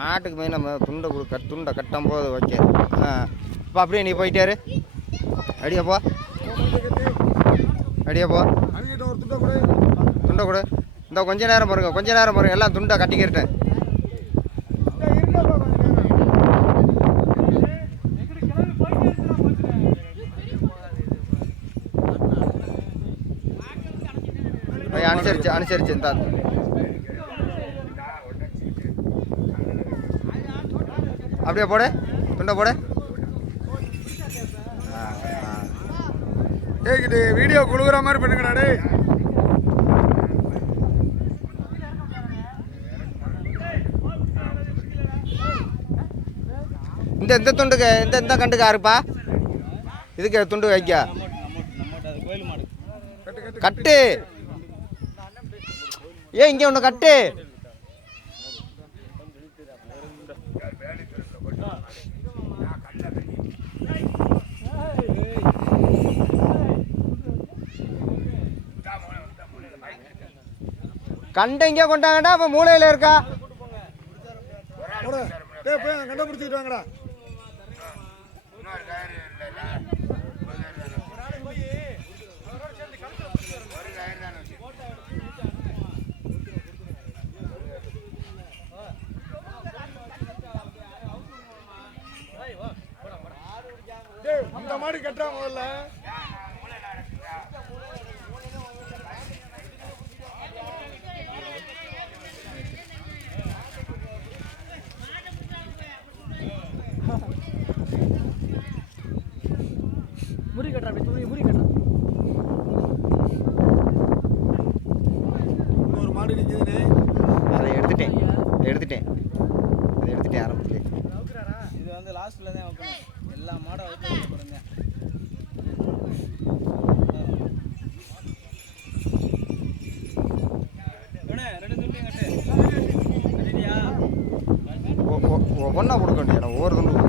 மாட்டுக்கு போய் நம்ம துண்டை கட்டும் போது ஓகே. இப்போ அப்படியே நீ போயிட்டாரு அடியாப்போ அடியாப்போ துண்டை கொடு. இந்த கொஞ்ச நேரம் பாருங்க எல்லாம் துண்டை கட்டிக்கிட்டேன். அனுசரிச்சு இந்த அப்படியே போடு துண்டை போடு. கேக்குது வீடியோ குழுகுற மாதிரி பண்ணுங்கடா டே. இந்த துண்டுக்கு இந்த கண்டுக்கு யாருப்பா இதுக்கு துண்டு வைக்க கட்டு. ஏன் இங்கே ஒன்று கட்டு. கண்டை இங்கே கொண்டாங்கடா. அப்போ மூளையில் இருக்கா கண்டை பிடிச்சிக்கிட்டாங்கடா. அந்த மாதிரி கட்டா முதல்ல முறி கட்டுறா. அப்படி முறி கட்டுறா. ஒரு மாடு நிற்குதுன்னு அதை எடுத்துட்டேன் ஆரம்பத்தில். இது வந்து லாஸ்ட்ல தான் வைக்கணும். எல்லா மாடும் வைக்க போறேன். ஒவ்வொன்றா கொடுக்க வேண்டிய ஒவ்வொரு துண்டு